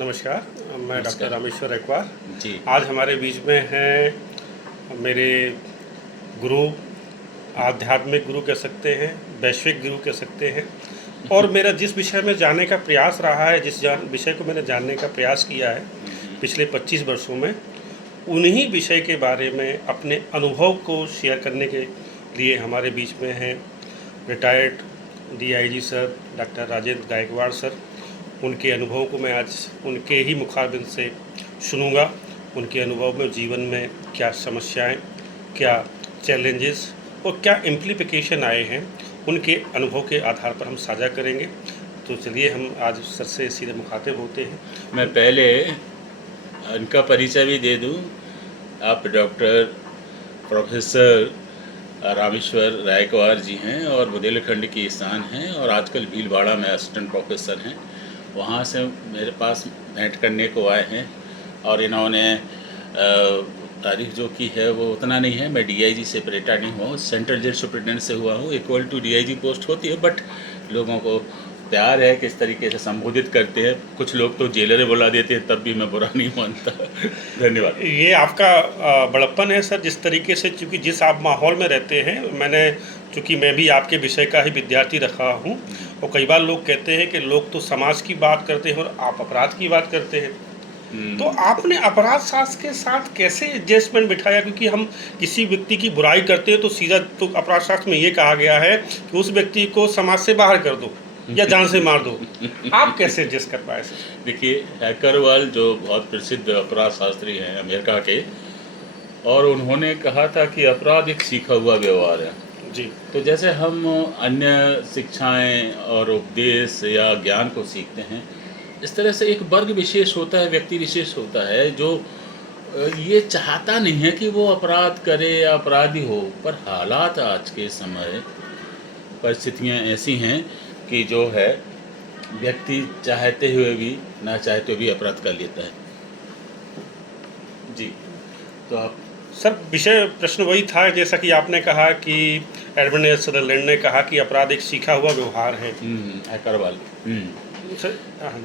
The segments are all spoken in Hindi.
नमस्कार, मैं डॉक्टर नमस्कार रामेश्वर रैकवार। जी। आज हमारे बीच में हैं मेरे गुरु, आध्यात्मिक गुरु कह सकते हैं, वैश्विक गुरु कह सकते हैं। और मेरा जिस विषय में जानने का प्रयास रहा है, जिस विषय को मैंने जानने का प्रयास किया है पिछले 25 वर्षों में, उन्हीं विषय के बारे में अपने अनुभव को शेयर करने के लिए हमारे बीच में हैं retired DIG sir doctor Rajendra Gaikwad sir. उनके अनुभव को मैं आज उनके ही मुखारबिन से सुनूंगा। उनके अनुभव में जीवन में क्या समस्याएं, क्या चैलेंजेस और क्या इम्प्लीकेशन आए हैं, उनके अनुभव के आधार पर हम साझा करेंगे। तो चलिए हम आज सर से सीधे मुखातिब होते हैं। मैं पहले इनका परिचय भी दे दूं। आप डॉक्टर प्रोफेसर रामेश्वर रायकवार जी हैं और बुंदेलखंड की स्थान हैं और आजकल भीलवाड़ा में असिस्टेंट प्रोफेसर हैं। वहाँ से मेरे पास भेंट करने को आए हैं और इन्होंने तारीख जो की है वो उतना नहीं है। मैं डीआईजी से रिटायर्ड नहीं हुआ हूँ, सेंट्रल जेल सुप्रिटेंडेंट से हुआ हूँ। इक्वल टू डीआईजी पोस्ट होती है, बट लोगों को प्यार है किस तरीके से संबोधित करते हैं। कुछ लोग तो जेलर बुला देते हैं, तब भी मैं बुरा नहीं मानता। धन्यवाद। ये आपका बड़प्पन है सर, जिस तरीके से, चूँकि जिस आप माहौल में रहते हैं, चूँकि मैं भी आपके विषय का ही विद्यार्थी रहा हूँ। और कई बार लोग कहते हैं कि लोग तो समाज की बात करते हैं और आप अपराध की बात करते हैं। तो आपने अपराध शास्त्र के साथ कैसे एडजस्टमेंट बिठाया? क्योंकि हम किसी व्यक्ति की बुराई करते हैं तो सीधा तो अपराध शास्त्र में ये कहा गया है कि उस व्यक्ति को समाज से बाहर कर दो या जान से मार दो। आप कैसे एडजस्ट कर पाए सर? देखिए, हैकरवाल जो बहुत प्रसिद्ध अपराध शास्त्री हैं अमेरिका के, और उन्होंने कहा था कि अपराध एक सीखा हुआ व्यवहार है। जी। तो जैसे हम अन्य शिक्षाएं और उपदेश या ज्ञान को सीखते हैं, इस तरह से एक वर्ग विशेष होता है, व्यक्ति विशेष होता है जो ये चाहता नहीं है कि वो अपराध करे या अपराधी हो, पर हालात आज के समय परिस्थितियां ऐसी हैं कि जो है व्यक्ति चाहते हुए भी ना चाहते हुए भी अपराध कर लेता है। जी। तो आप सर, विषय प्रश्न वही था जैसा कि आपने कहा कि एडवर्ड सदरलैंड ने कहा कि अपराध एक सीखा हुआ व्यवहार है। हैकरवाल। सर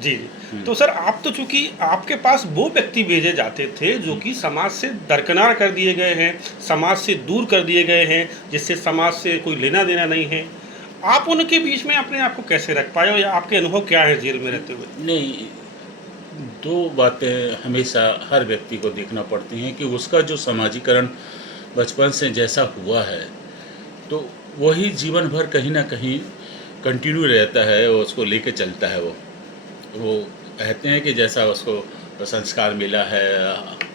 जी जी। तो सर, आप तो चूंकि आपके पास वो व्यक्ति भेजे जाते थे जो कि समाज से दरकिनार कर दिए गए हैं, समाज से दूर कर दिए गए हैं, जिससे समाज से कोई लेना देना नहीं है। आप उनके बीच में अपने आप को कैसे रख पाए और या आपके अनुभव क्या है जेल में रहते हुए? नहीं, दो बातें हमेशा हर व्यक्ति को देखना पड़ती हैं कि उसका जो समाजीकरण बचपन से जैसा हुआ है, तो वही जीवन भर कहीं ना कहीं कंटिन्यू रहता है, वो उसको लेके चलता है। वो कहते हैं कि जैसा उसको संस्कार मिला है,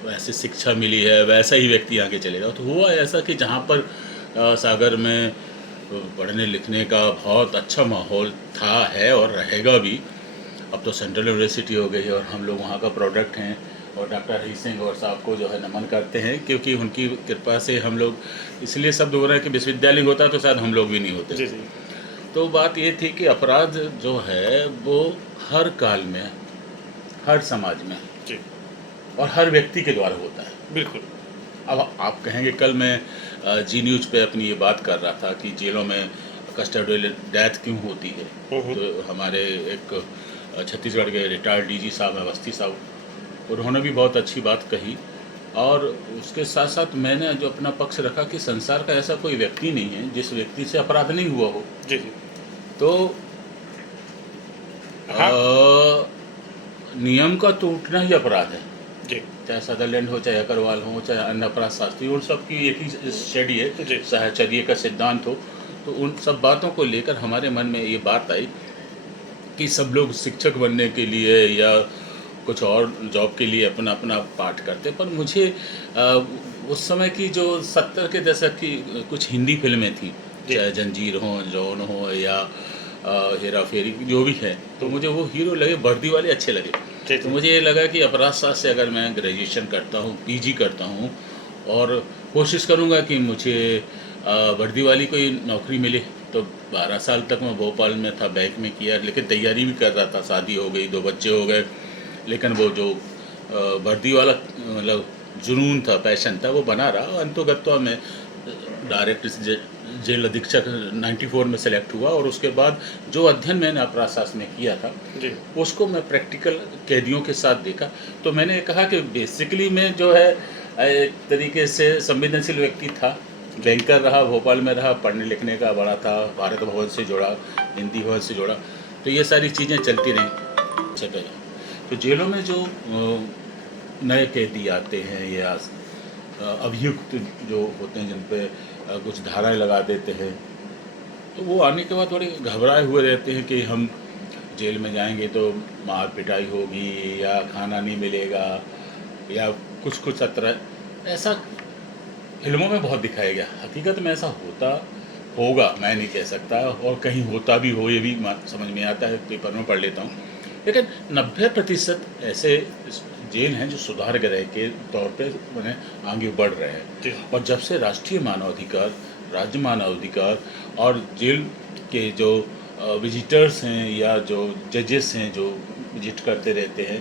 वैसे शिक्षा मिली है, वैसा ही व्यक्ति आगे चलेगा। तो हुआ ऐसा कि जहाँ पर सागर में पढ़ने लिखने का बहुत अच्छा माहौल था, है और रहेगा भी। अब तो सेंट्रल यूनिवर्सिटी हो गई है और हम लोग वहाँ का प्रोडक्ट हैं। और डॉक्टर हरी सिंह और साहब को जो है नमन करते हैं, क्योंकि उनकी कृपा से हम लोग, इसलिए शब्द हो रहा है कि विश्वविद्यालय होता तो शायद हम लोग भी नहीं होते। जी जी। तो बात ये थी कि अपराध जो है वो हर काल में, हर समाज में जी। और हर व्यक्ति के द्वारा होता है। बिल्कुल। अब आप कहेंगे, कल मैं जी न्यूज़ पे अपनी ये बात कर रहा था कि जेलों में कस्टोडियल डेथ क्यों होती है। तो हमारे एक छत्तीसगढ़ के रिटायर्ड डीजी साहब अवस्थी साहब, उन्होंने भी बहुत अच्छी बात कही। और उसके साथ साथ मैंने जो अपना पक्ष रखा कि संसार का ऐसा कोई व्यक्ति नहीं है जिस व्यक्ति से अपराध नहीं हुआ हो। जी जी। तो हाँ। नियम का टूटना ही अपराध है। जी चाहे सदरलैंड हो, चाहे अग्रवाल हो, चाहे अन्य अपराध शास्त्री, उन सब की एक ही स्टडी है, जी। साहचर्य का सिद्धांत हो। तो उन सब बातों को लेकर हमारे मन में ये बात आई कि सब लोग शिक्षक बनने के लिए या कुछ और जॉब के लिए अपना अपना पाठ करते, पर मुझे उस समय की जो 70 के दशक की कुछ हिंदी फिल्में थी, चाहे जंजीर हो, जौन हो या हेरा फेरी, जो भी है, तो मुझे वो हीरो लगे, वर्दी वाले अच्छे लगे। तो मुझे ये लगा कि अपराध शास्त्र से अगर मैं ग्रेजुएशन करता हूँ, पीजी करता हूँ और कोशिश करूँगा कि मुझे वर्दी वाली कोई नौकरी मिले। तो 12 साल तक मैं भोपाल में था, बैंक में किया, लेकिन तैयारी भी कर रहा था। शादी हो गई, 2 बच्चे हो गए, लेकिन वो जो वर्दी वाला मतलब जुनून था, पैशन था, वो बना रहा। अंतोगत्वा में डायरेक्ट जेल अधीक्षक 94 में सेलेक्ट हुआ, और उसके बाद जो अध्ययन मैंने अपराध शास्त्र में किया था जी उसको मैं प्रैक्टिकल कैदियों के साथ देखा। तो मैंने कहा कि बेसिकली मैं जो है एक तरीके से संवेदनशील व्यक्ति था। बैंकर रहा, भोपाल में रहा, पढ़ने लिखने का बड़ा था, भारत भवन से जुड़ा, हिंदी भवन से जुड़ा, तो ये सारी चीज़ें चलती रहीं। अच्छा पहला तो जेलों में जो नए कैदी आते हैं या अभियुक्त जो होते हैं जिन पे कुछ धाराएं लगा देते हैं, तो वो आने के बाद थोड़े घबराए हुए रहते हैं कि हम जेल में जाएंगे तो मार पिटाई होगी या खाना नहीं मिलेगा या कुछ कुछ तरह ऐसा फिल्मों में बहुत दिखाया गया। हकीकत में ऐसा होता होगा मैं नहीं कह सकता, और कहीं होता भी हो ये भी समझ में आता है, पेपर में पढ़ लेता हूँ। लेकिन 90% ऐसे जेल हैं जो सुधार गृह के तौर पे मैंने आगे बढ़ रहे जी। हैं। और जब से राष्ट्रीय मानवाधिकार, राज्य मानवाधिकार और जेल के जो विजिटर्स हैं या जो जजेस हैं जो विजिट करते रहते हैं,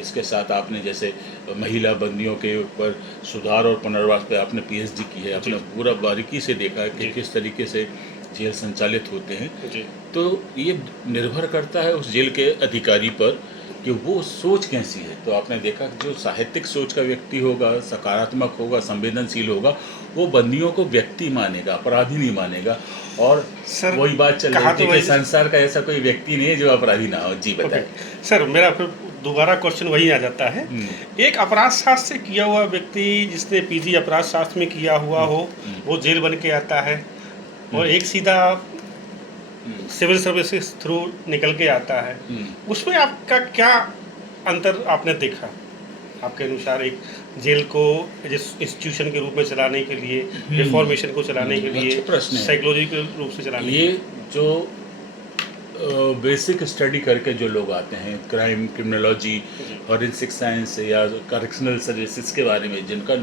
इसके साथ आपने जैसे महिला बंदियों के ऊपर सुधार और पुनर्वास पे आपने पीएचडी की है, आपने पूरा बारीकी से देखा है कि जी। किस तरीके से जेल संचालित होते हैं। जी तो ये निर्भर करता है उस जेल के अधिकारी पर कि वो सोच कैसी है। तो आपने देखा कि जो साहित्यिक सोच का व्यक्ति होगा, सकारात्मक होगा, संवेदनशील होगा, वो बंदियों को व्यक्ति मानेगा, अपराधी नहीं मानेगा। और सर, वही बात चल कहा रही थी तो कि वही- संसार का ऐसा कोई व्यक्ति नहीं है जो अपराधी ना हो। जी ओके बताइए। सर, मेरा फिर दोबारा क्वेश्चन वही आ जाता है। एक अपराध शास्त्र से किया हुआ व्यक्ति जिसने पीजी अपराध शास्त्र में किया हुआ हो, वो जेल बन के आता है, और एक सीधा सिविल सर्विसेज थ्रू निकल के आता है, उसमें आपका क्या अंतर आपने देखा आपके अनुसार? एक जेल को इंस्टीट्यूशन के रूप में चलाने के लिए, रिफॉर्मेशन को चलाने के लिए, अच्छा प्रश्न है। साइकोलॉजिकल रूप से चलाने के ये लिए। जो बेसिक स्टडी करके जो लोग आते हैं, क्राइम, क्रिमिनोलॉजी, फॉरेंसिक साइंस या करेक्शनल सर्विसेज के बारे में जिनका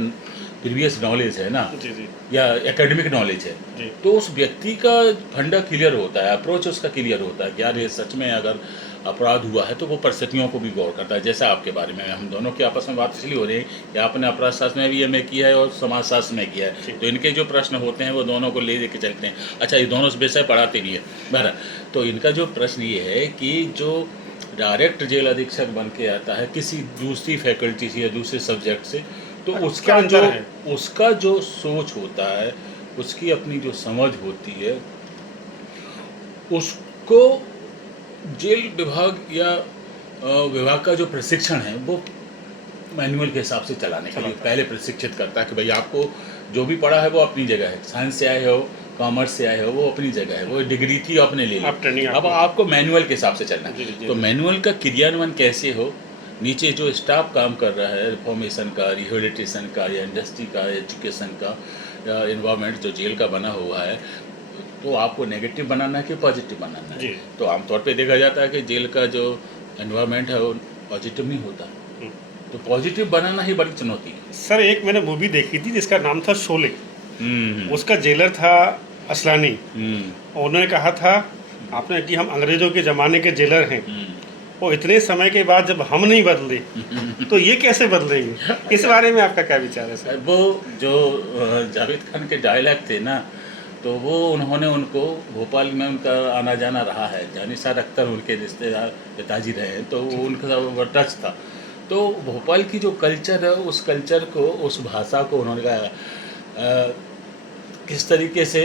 प्रीवियस नॉलेज है ना, जी जी या एकेडमिक नॉलेज है, जी तो उस व्यक्ति का फंडा क्लियर होता है, अप्रोच उसका क्लियर होता है कि यार ये सच में अगर अपराध हुआ है तो वो परिस्थितियों को भी गौर करता है। जैसा आपके बारे में हम दोनों की आपस में बात इसलिए हो रही है कि आपने अपराध शास्त्र में भी एमए किया है और समाज शास्त्र में किया है, तो इनके जो प्रश्न होते हैं वो दोनों को ले के चलते हैं। अच्छा, ये दोनों विषय पढ़ाते भी है बहरा, तो इनका जो प्रश्न ये है कि जो डायरेक्ट जेल अधीक्षक बन के आता है किसी दूसरी फैकल्टी से या दूसरे सब्जेक्ट से, तो क्या उसका अंतर जो है? उसका जो सोच होता है, उसकी अपनी जो समझ होती है, उसको जेल विभाग या विभाग का जो प्रशिक्षण है वो मैनुअल के हिसाब से चलाने के लिए पहले प्रशिक्षित करता है कि भाई आपको जो भी पढ़ा है वो अपनी जगह है, साइंस से आए हो, कॉमर्स से आए हो, वो अपनी जगह है, वो डिग्री थी आपने ले आप ट्रेनिंग ली, अब आपको मैनुअल के हिसाब से चलना जी, जी, है। जी। तो मैनुअल का क्रियान्वयन कैसे हो, नीचे जो स्टाफ काम कर रहा है, रिफॉर्मेशन का, रिहेबिलिटेशन का या इंडस्ट्री का, एजुकेशन का, या इन्वायरमेंट जो जेल का बना हुआ है, तो आपको नेगेटिव बनाना है कि पॉजिटिव बनाना है। जी। तो आमतौर पे देखा जाता है कि जेल का जो एनवायरनमेंट है वो पॉजिटिव नहीं होता, तो पॉजिटिव बनाना ही बड़ी चुनौती है। सर, एक मैंने मूवी देखी थी जिसका नाम था शोले। उसका जेलर था असलानी। उन्होंने कहा था आपने कि हम अंग्रेजों के ज़माने के जेलर हैं, और इतने समय के बाद जब हम नहीं बदले तो ये कैसे बदलेंगे? इस बारे में आपका क्या विचार है सर? वो जो जावेद खान के डायलॉग थे ना, तो वो उन्होंने उनको भोपाल में उनका आना जाना रहा है, जानिसार अख्तर उनके रिश्तेदार पिताजी रहे हैं, तो वो उनका वो टच था। तो भोपाल की जो कल्चर है उस कल्चर को, उस भाषा को उन्होंने कहा किस तरीके से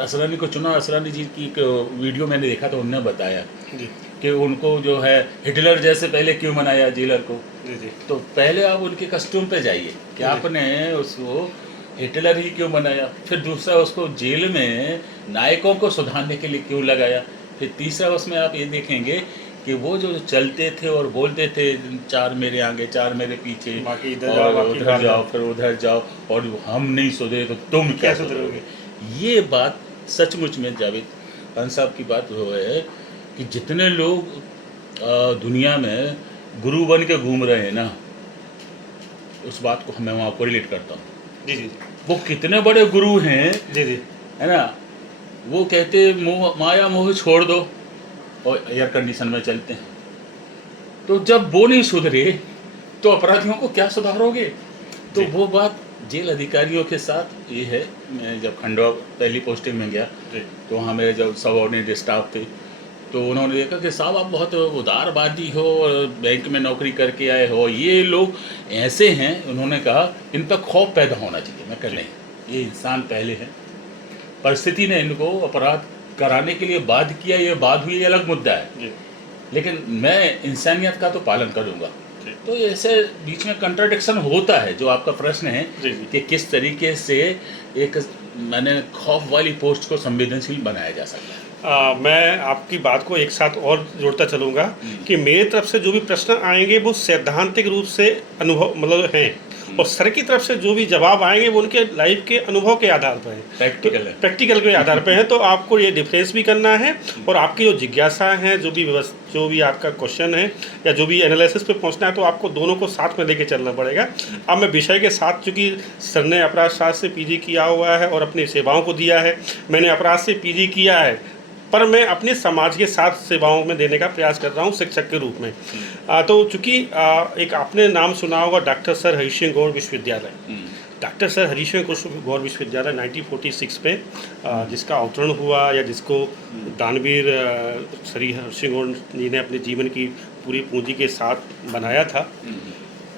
असरानी को चुना। असरानी जी की एक वीडियो मैंने देखा तो उन्होंने बताया जी कि उनको जो है हिटलर जैसे पहले क्यों बनाया जेलर को। जी जी तो पहले आप उनके कस्टूम पे जाइए कि आपने उसको हिटलर ही क्यों बनाया, फिर दूसरा उसको जेल में नायकों को सुधारने के लिए क्यों लगाया, फिर तीसरा उसमें आप ये देखेंगे कि वो जो चलते थे और बोलते थे चार मेरे आगे चार मेरे पीछे, बाकी इधर और जाओ, बाकी उधर बाहर जाओ, जाओ। फिर उधर जाओ, और हम नहीं सुधरे तो तुम क्या क्या सुधरोगे। ये बात सचमुच में जावेद खान साहब की बात वो है कि जितने लोग दुनिया में गुरु बन के घूम रहे हैं ना, उस बात को मैं वहाँ को रिलेट करता हूँ। जी जी वो कितने बड़े गुरु हैं, जी जी है ना, वो कहते माया मोह छोड़ दो और एयर कंडीशन में चलते हैं। तो जब वो नहीं सुधरे तो अपराधियों को क्या सुधारोगे। तो जी। वो बात जेल अधिकारियों के साथ ये है, मैं जब खंडवा पहली पोस्टिंग में गया जी तो वहाँ मेरे जब सबऑर्डिनेट स्टाफ थे, तो उन्होंने देखा कि साहब आप बहुत उदारवादी हो और बैंक में नौकरी करके आए हो, ये लोग ऐसे हैं, उन्होंने कहा इन पर खौफ पैदा होना चाहिए। मैं कह नहीं, ये इंसान पहले है, परिस्थिति ने इनको अपराध कराने के लिए बाध्य किया, ये बात हुई, ये अलग मुद्दा है, जी लेकिन मैं इंसानियत का तो पालन करूँगा। जी तो ऐसे बीच में कंट्राडिक्शन होता है। जो आपका प्रश्न है जी जी कि किस तरीके से एक मैंने खौफ वाली पोस्ट को संवेदनशील बनाया जा सकता है। मैं आपकी बात को एक साथ और जोड़ता चलूँगा कि मेरी तरफ से जो भी प्रश्न आएंगे वो सैद्धांतिक रूप से अनुभव मतलब हैं, और सर की तरफ से जो भी जवाब आएंगे वो उनके लाइफ के अनुभव के आधार पर हैं, प्रैक्टिकल है। प्रैक्टिकल के आधार पर है। तो आपको ये डिफरेंस भी करना है, और आपकी जो जिज्ञासा है, जो भी आपका क्वेश्चन है या जो भी एनालिसिस पे पहुंचना है, तो आपको दोनों को साथ में लेके चलना पड़ेगा। अब मैं विषय के साथ, चूँकि सर ने अपराध शास्त्र से पीजी किया हुआ है और अपनी सेवाओं को दिया है, मैंने अपराध से पीजी किया है, पर मैं अपने समाज के साथ सेवाओं में देने का प्रयास कर रहा हूँ शिक्षक के रूप में। तो चूँकि एक आपने नाम सुना होगा डॉक्टर सर हरीश सिंह गौड़ विश्वविद्यालय। डॉक्टर सर हरीश सिंह गौड़ विश्वविद्यालय 1946 में जिसका अवतरण हुआ, या जिसको दानवीर श्री हरीश सिंह गौड़ जी ने अपने जीवन की पूरी पूंजी के साथ बनाया था,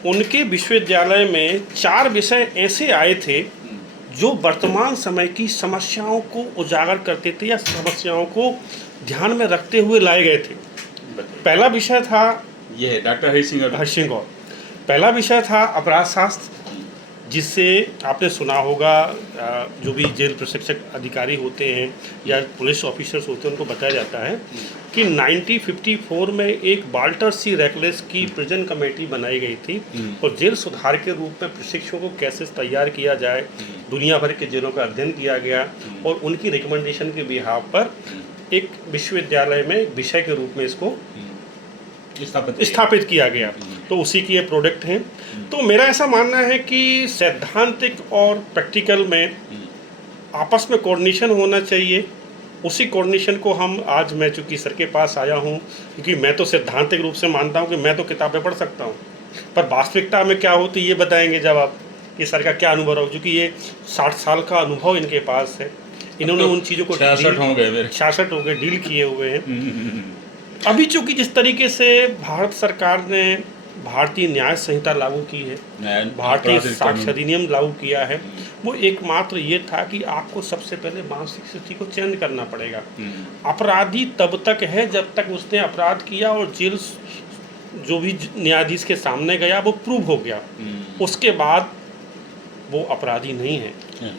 उनके विश्वविद्यालय में 4 विषय ऐसे आए थे जो वर्तमान समय की समस्याओं को उजागर करते थे या समस्याओं को ध्यान में रखते हुए लाए गए थे। पहला विषय था, ये है डॉक्टर हरीश सिंह गौड़। पहला विषय था अपराध शास्त्र, जिससे आपने सुना होगा जो भी जेल प्रशिक्षक अधिकारी होते हैं या पुलिस ऑफिसर्स होते हैं, उनको बताया जाता है कि 1954 में एक वाल्टर सी रेकलेस की प्रिजन कमेटी बनाई गई थी, और जेल सुधार के रूप में प्रशिक्षकों को कैसे तैयार किया जाए, दुनिया भर के जेलों का अध्ययन किया गया, और उनकी रिकमेंडेशन के बिहाव पर एक विश्वविद्यालय में विषय के रूप में इसको स्थापित किया गया। तो उसी की ये प्रोडक्ट हैं। तो मेरा ऐसा मानना है कि सैद्धांतिक और प्रैक्टिकल में आपस में कोऑर्डिनेशन होना चाहिए। उसी कोऑर्डिनेशन को हम आज, मैं चूँकि सर के पास आया हूँ, क्योंकि मैं तो सैद्धांतिक रूप से मानता हूँ कि मैं तो किताबें पढ़ सकता हूँ, पर वास्तविकता में क्या होती है ये बताएंगे जब आप, कि सर का क्या अनुभव रहा, क्योंकि ये 60 साल का अनुभव इनके पास है। इन्होंने उन चीज़ों को 66 हो गए डील किए हुए हैं। अभी चूँकि जिस तरीके से भारत सरकार ने भारतीय न्याय संहिता लागू की है, भारतीय साक्ष्य अधिनियम लागू किया है, वो एकमात्र ये था कि आपको सबसे पहले मानसिक स्थिति को चेंज करना पड़ेगा। अपराधी तब तक है जब तक उसने अपराध किया और जेल जो भी न्यायाधीश के सामने गया वो प्रूव हो गया, उसके बाद वो अपराधी नहीं है,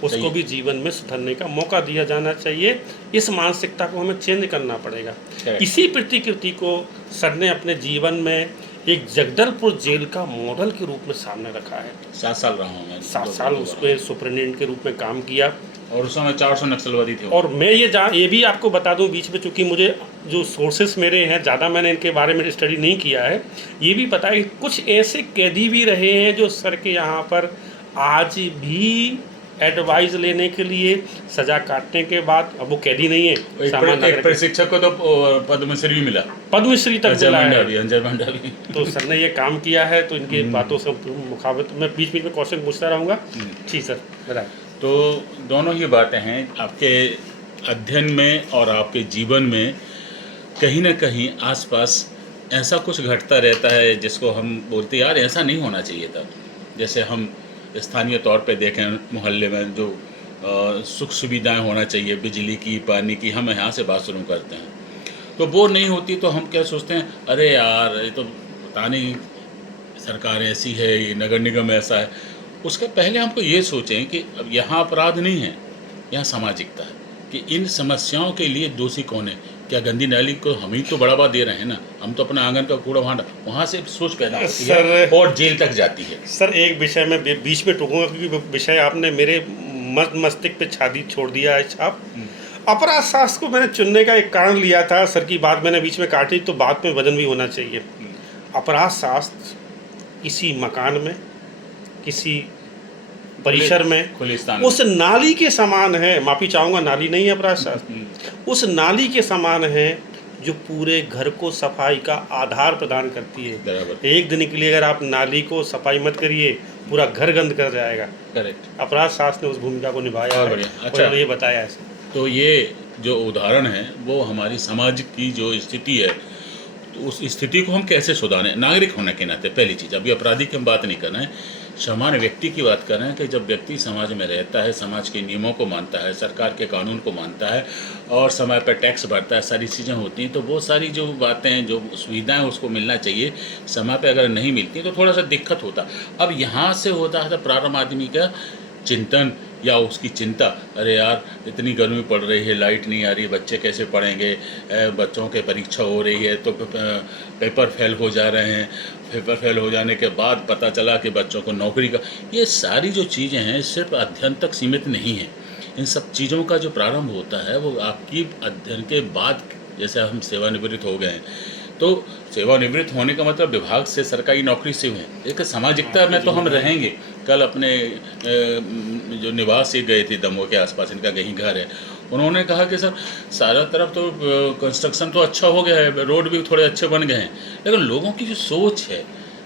उसको भी जीवन में सुधरने का मौका दिया जाना चाहिए। इस मानसिकता को हमें चेंज करना पड़ेगा। इसी प्रतिकृति को सर ने अपने जीवन में एक जगदलपुर जेल का मॉडल के रूप में सामने रखा है। 7 साल रहा हूँ मैं, 7 साल उसमें सुपरिटेंडेंट के रूप में काम किया, और उस समय 400 नक्सलवादी थे। और मैं ये भी आपको बता दूं बीच में, चूँकि मुझे जो सोर्सेस मेरे हैं, ज़्यादा मैंने इनके बारे में स्टडी नहीं किया है, ये भी पता है कि कुछ ऐसे कैदी भी रहे हैं जो सर के यहाँ पर आज भी एडवाइस लेने के लिए सजा काटने के बाद, अब वो कैदी नहीं है, एक प्रशिक्षक को तो पद्मश्री मिला, पद्मश्री तक मिला है। तो सर ने ये काम किया है, तो इनकी बातों से मुखाबित मैं बीच बीच में क्वेश्चन पूछता रहूँगा। जी सर बताएं। तो दोनों ही बातें हैं आपके अध्ययन में और आपके जीवन में, कहीं ना कहीं आसपास ऐसा कुछ घटता रहता है जिसको हम बोलते यार ऐसा नहीं होना चाहिए था। जैसे हम स्थानीय तौर पे देखें, मोहल्ले में जो सुख सुविधाएं होना चाहिए, बिजली की, पानी की, हम यहाँ से बात शुरू करते हैं, तो वो नहीं होती, तो हम क्या सोचते हैं, अरे यार ये तो पता नहीं सरकार ऐसी है, ये नगर निगम ऐसा है। उसके पहले हमको ये सोचें कि अब यहाँ अपराध नहीं है, यहाँ सामाजिकता है, कि इन समस्याओं के लिए दोषी कौन है। क्या गंदी नाली को हम ही तो बढ़ावा दे रहे हैं ना, हम तो अपना आंगन का कूड़ा भांडा, वहाँ से सोच पैदा होती है और जेल तक जाती है। सर एक विषय में बीच में टोकूंगा, क्योंकि विषय आपने मेरे मस्तिष्क पे छोड़ दिया है छाप। अपराध शास्त्र को मैंने चुनने का एक कारण लिया था, सर की बात मैंने बीच में काटी, तो बात में वजन भी होना चाहिए। अपराध शास्त्र किसी मकान में, किसी परिसर में, उस नाली के समान है, माफी चाहूँगा नाली नहीं है अपराध शास्त्र, उस नाली के समान है जो पूरे घर को सफाई का आधार प्रदान करती है। बराबर। एक दिन के लिए अगर आप नाली को सफाई मत करिए, पूरा घर गंद कर जाएगा। करेक्ट। अपराध शास्त्र ने उस भूमिका को निभाया बहुत है बढ़िया। और अच्छा, ये बताया है। तो ये जो उदाहरण है वो हमारी समाज की जो स्थिति है, तो उस स्थिति को हम कैसे सुधारें नागरिक होने के नाते। पहली चीज़, अभी अपराधी की हम बात नहीं कर रहे हैं, सामान्य व्यक्ति की बात कर रहे हैं कि जब व्यक्ति समाज में रहता है, समाज के नियमों को मानता है, सरकार के कानून को मानता है और समय पर टैक्स भरता है, सारी चीज़ें होती हैं, तो वो सारी जो बातें हैं, जो सुविधाएं उसको मिलना चाहिए, समय पर अगर नहीं मिलती तो थोड़ा सा दिक्कत होता। अब यहाँ से होता है प्रारंभ आदमी का चिंतन या उसकी चिंता, अरे यार इतनी गर्मी पड़ रही है, लाइट नहीं आ रही, बच्चे कैसे पढ़ेंगे, बच्चों के परीक्षा हो रही है तो पेपर फेल हो जा रहे हैं, पेपर फेल हो जाने के बाद पता चला कि बच्चों को नौकरी का, ये सारी जो चीज़ें हैं सिर्फ अध्ययन तक सीमित नहीं है। इन सब चीज़ों का जो प्रारंभ होता है वो आपकी अध्ययन के बाद, जैसे हम सेवानिवृत्त हो गए हैं, तो सेवानिवृत्त होने का मतलब विभाग से, सरकारी नौकरी से हुए। एक सामाजिकता में तो हम रहेंगे। कल अपने जो निवासी गए थे दमोह के आसपास, इनका कहीं घर है, उन्होंने कहा कि सर सारा तरफ तो कंस्ट्रक्शन तो अच्छा हो गया है, रोड भी थोड़े अच्छे बन गए हैं, लेकिन लोगों की जो सोच है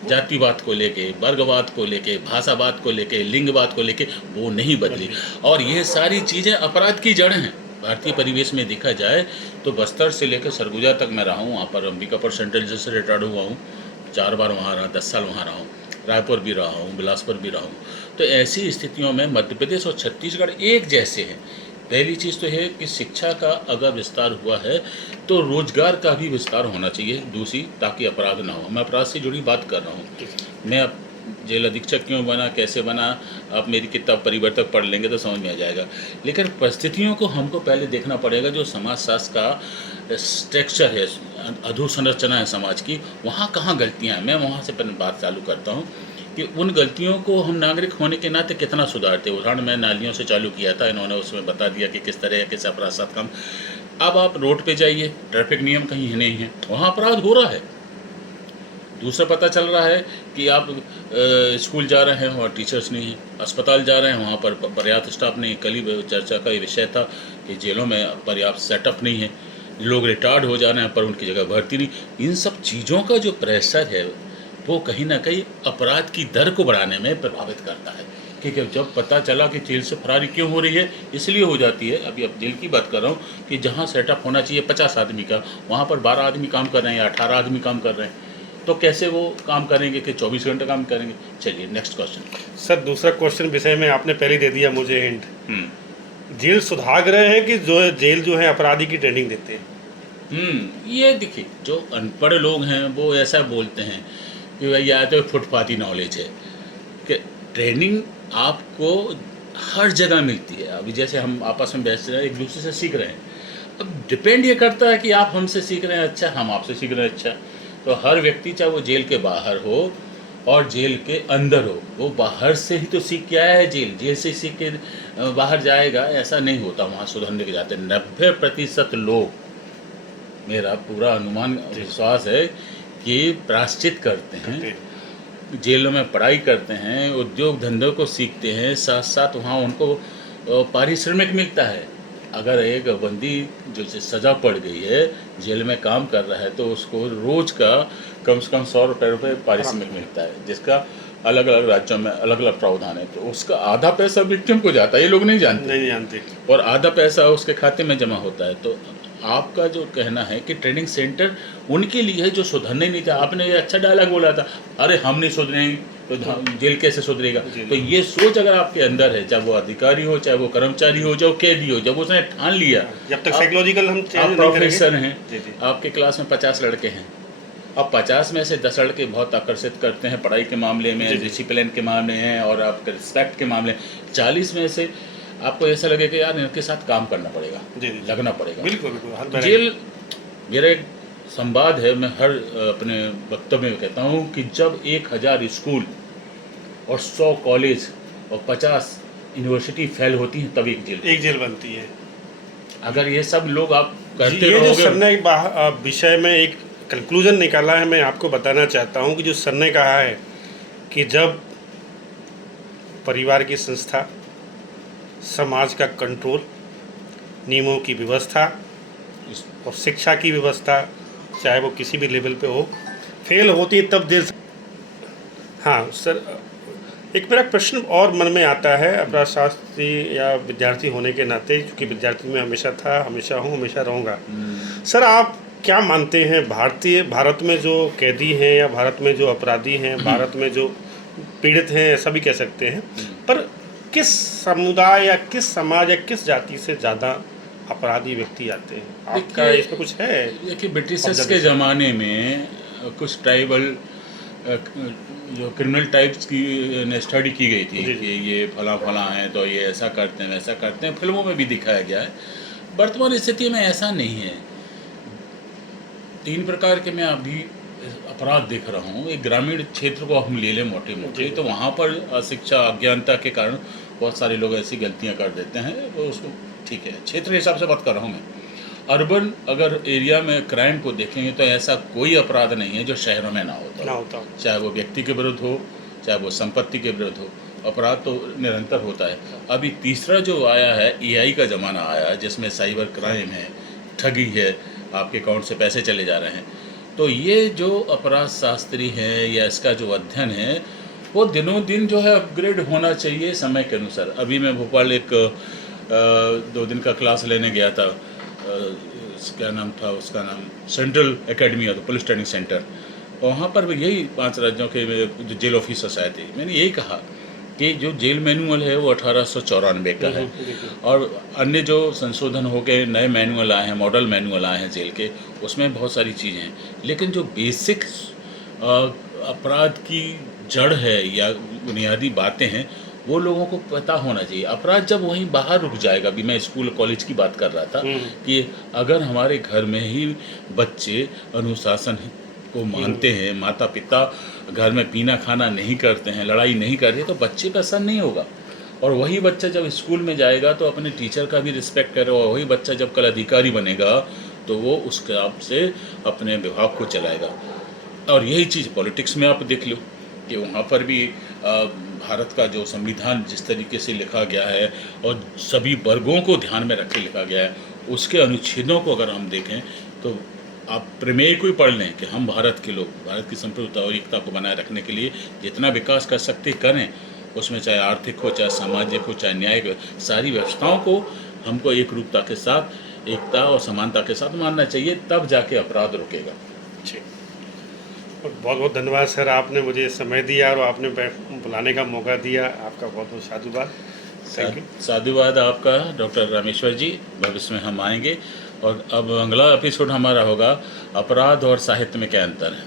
जातिवाद को लेके, वर्गवाद को लेके, भाषावाद को लेके, लिंगवाद को लेके, वो नहीं बदली। और ये सारी चीज़ें अपराध की जड़ हैं। भारतीय परिवेश में देखा जाए तो बस्तर से लेकर सरगुजा तक मैं रहा हूँ, वहाँ पर अंबिकापुर सेंट्रल जेल से रिटायर्ड हुआ हूँ, 4 बार वहाँ रहा, 10 साल वहाँ रहा हूँ, रायपुर भी रहा हूँ, बिलासपुर भी रहा हूँ। तो ऐसी स्थितियों में मध्य प्रदेश और छत्तीसगढ़ एक जैसे हैं। पहली चीज़ तो है कि शिक्षा का अगर विस्तार हुआ है तो रोजगार का भी विस्तार होना चाहिए, दूसरी, ताकि अपराध ना हो। मैं अपराध से जुड़ी बात कर रहा हूँ। मैं अब जेल अधीक्षक क्यों बना, कैसे बना, आप मेरी किताब परिवर्तक पढ़ लेंगे तो समझ में आ जाएगा। लेकिन परिस्थितियों को हमको पहले देखना पड़ेगा। जो समाजशास्त्र का स्ट्रक्चर है, अधोसंरचना है समाज की, वहाँ कहाँ गलतियाँ हैं, मैं वहाँ से पहले बात चालू करता हूँ कि उन गलतियों को हम नागरिक होने के नाते कितना सुधारते। उदाहरण मैं नालियों से चालू किया था, इन्होंने उसमें बता दिया कि किस तरह किस अपराध साथ कम। अब आप रोड पे जाइए, ट्रैफिक नियम कहीं नहीं है, वहाँ अपराध हो रहा है। दूसरा पता चल रहा है कि आप स्कूल जा रहे हैं वहाँ टीचर्स नहीं हैं, अस्पताल जा रहे हैं वहाँ पर पर्याप्त स्टाफ नहीं। कल ही चर्चा का ये विषय था कि जेलों में पर्याप्त सेटअप नहीं है, लोग रिटायर्ड हो जा रहे हैं पर उनकी जगह भर्ती नहीं। इन सब चीज़ों का जो प्रेशर है वो कहीं ना कहीं अपराध की दर को बढ़ाने में प्रभावित करता है। क्योंकि जब पता चला कि जेल से फरारी क्यों हो रही है, इसलिए हो जाती है। अभी अब जेल की बात कर रहा हूँ कि जहाँ सेटअप होना चाहिए 50 आदमी का, वहाँ पर 12 आदमी काम कर रहे हैं या 18 आदमी काम कर रहे हैं, तो कैसे वो काम करेंगे कि 24 घंटे काम करेंगे। चलिए नेक्स्ट क्वेश्चन। सर दूसरा क्वेश्चन विषय में आपने पहले दे दिया मुझे हिंट। जेल सुधारगृह है कि जो जेल जो है अपराधी की ट्रेनिंग देते हैं? ये देखिए, जो अनपढ़ लोग हैं वो ऐसा बोलते हैं कि भाई या तो फुटपाथी नॉलेज है, कि ट्रेनिंग आपको हर जगह मिलती है। अभी जैसे हम आपस में बैठ रहे हैं, एक दूसरे से सीख रहे हैं, अब डिपेंड ये करता है कि आप हमसे सीख रहे हैं अच्छा, हम आपसे सीख रहे हैं अच्छा। तो हर व्यक्ति, चाहे वो जेल के बाहर हो और जेल के अंदर हो, वो बाहर से ही तो सीख के आया है, जेल से सीख के बाहर जाएगा, ऐसा नहीं होता। वहाँ सुधरने के जाते 90% लोग, मेरा पूरा अनुमान विश्वास है कि प्रायश्चित करते हैं, जेलों में पढ़ाई करते हैं, उद्योग धंधों को सीखते हैं, साथ साथ वहाँ उनको पारिश्रमिक मिलता है। अगर एक बंदी जो सज़ा पड़ गई है, जेल में काम कर रहा है, तो उसको रोज़ का कम से कम 100 रुपये पारिश्रमिक मिलता है, जिसका अलग अलग राज्यों में अलग अलग प्रावधान है। तो उसका आधा पैसा विक्टिम को जाता है, ये लोग नहीं जानते, और आधा पैसा उसके खाते में जमा होता है। तो आपका जो कहना है कि ट्रेनिंग सेंटर उनके लिए है जो सुधरने नहीं था। आपने ये अच्छा डायलॉग बोला था, अरे हम नहीं सुधरेंगे तो जेल कैसे सुधरेगा। तो ये सोच अगर आपके अंदर है, चाहे वो अधिकारी हो, चाहे वो कर्मचारी हो, चाहे वो कैदी हो, जब उसने ठान लिया, जब तक साइकोलॉजिकल हम आप प्रोफेसर हैं, आपके क्लास में 50 लड़के हैं, अब 50 में से 10 लड़के बहुत आकर्षित करते हैं पढ़ाई के मामले में, डिसिप्लिन के मामले हैं और आपके रिस्पेक्ट के मामले, 40 में से आपको ऐसा लगे कि यार इनके साथ काम करना पड़ेगा, लगना पड़ेगा। बिल्कुल। जेल, मेरा एक संवाद है, मैं हर अपने वक्तव्य में कहता हूँ कि जब 1000 स्कूल और 100 कॉलेज और 50 यूनिवर्सिटी फेल होती हैं तब एक जेल बनती है। अगर ये सब लोग आप करते रहोगे। ये जो सर ने विषय में एक कंक्लूजन निकाला है, मैं आपको बताना चाहता हूँ कि जो सर ने कहा है कि जब परिवार की संस्था, समाज का कंट्रोल, नियमों की व्यवस्था, और शिक्षा की व्यवस्था चाहे वो किसी भी लेवल पे हो फेल होती है तब देर। हाँ सर, एक मेरा प्रश्न और मन में आता है अपराध शास्त्री या विद्यार्थी होने के नाते, क्योंकि विद्यार्थी में हमेशा था, हमेशा हूँ, हमेशा रहूँगा। सर आप क्या मानते हैं भारत में जो कैदी हैं या भारत में जो अपराधी हैं, भारत में जो पीड़ित हैं, ऐसा भी कह सकते हैं, पर किस समुदाय या किस समाज या किस जाति से ज़्यादा अपराधी व्यक्ति आते हैं? आपका इसमें कुछ है? देखिए ब्रिटिशर्स के ज़माने में कुछ ट्राइबल जो क्रिमिनल टाइप्स की ने स्टडी की गई थी कि ये फला फला हैं तो ये ऐसा करते हैं वैसा करते हैं, फिल्मों में भी दिखाया गया है। वर्तमान स्थिति में ऐसा नहीं है। 3 प्रकार के मैं अभी अपराध देख रहा हूँ। एक ग्रामीण क्षेत्र को हम ले लें मोटे मोटे, तो वहाँ पर अशिक्षा अज्ञानता के कारण बहुत सारे लोग ऐसी गलतियाँ कर देते हैं, वो उसको ठीक है, क्षेत्र के हिसाब से बात कर रहा हूँ मैं। अर्बन अगर एरिया में क्राइम को देखेंगे तो ऐसा कोई अपराध नहीं है जो शहरों में ना होता, चाहे वो व्यक्ति के विरुद्ध हो, चाहे वो संपत्ति के विरुद्ध हो, अपराध तो निरंतर होता है। अभी तीसरा जो आया है, AI का ज़माना आया है, जिसमें साइबर क्राइम है, ठगी है, आपके अकाउंट से पैसे चले जा रहे हैं। तो ये जो अपराध शास्त्री हैं या इसका जो अध्ययन है, वो दिनों दिन जो है अपग्रेड होना चाहिए समय के अनुसार। अभी मैं भोपाल एक 2 दिन का क्लास लेने गया था, क्या नाम था उसका नाम, central academy of the police training centre. वहाँ पर भी यही 5 राज्यों के जो जेल ऑफिसर्स आए थे। मैंने यही कहा कि जो जेल मैनुअल है वो 1894 का है, और अन्य जो संशोधन हो के नए मैनुअल आए हैं, मॉडल मैनुअल आए हैं जेल के, उसमें बहुत सारी चीज़ें हैं, लेकिन जो बेसिक अपराध की जड़ है या बुनियादी बातें हैं वो लोगों को पता होना चाहिए। अपराध जब वहीं बाहर रुक जाएगा, अभी मैं स्कूल कॉलेज की बात कर रहा था कि अगर हमारे घर में ही बच्चे अनुशासन को मानते हैं, माता पिता घर में पीना खाना नहीं करते हैं, लड़ाई नहीं कर रहे, तो बच्चे का असर नहीं होगा। और वही बच्चा जब स्कूल में जाएगा तो अपने टीचर का भी रिस्पेक्ट करेगा, और वही बच्चा जब कल अधिकारी बनेगा तो वो उस हिसाब से अपने विभाग को चलाएगा। और यही चीज़ पॉलिटिक्स में आप देख लो कि वहाँ पर भी भारत का जो संविधान जिस तरीके से लिखा गया है और सभी वर्गों को ध्यान में रख के लिखा गया है, उसके अनुच्छेदों को अगर हम देखें तो आप प्रमेय को ही पढ़ लें कि हम भारत के लोग भारत की संप्रभुता और एकता को बनाए रखने के लिए जितना विकास कर सकते करें, उसमें चाहे आर्थिक हो, चाहे सामाजिक हो, चाहे न्यायिक हो, सारी व्यवस्थाओं को हमको एक रूपता के साथ, एकता और समानता के साथ मानना चाहिए, तब जाके अपराध रुकेगा। जी, बहुत बहुत धन्यवाद सर, आपने मुझे समय दिया और आपने बुलाने का मौका दिया। आपका बहुत बहुत साधुवाद। Thank you. साधुवाद आपका डॉक्टर रामेश्वर जी। भविष्य में हम आएंगे, और अब अगला एपिसोड हमारा होगा अपराध और साहित्य में क्या अंतर है।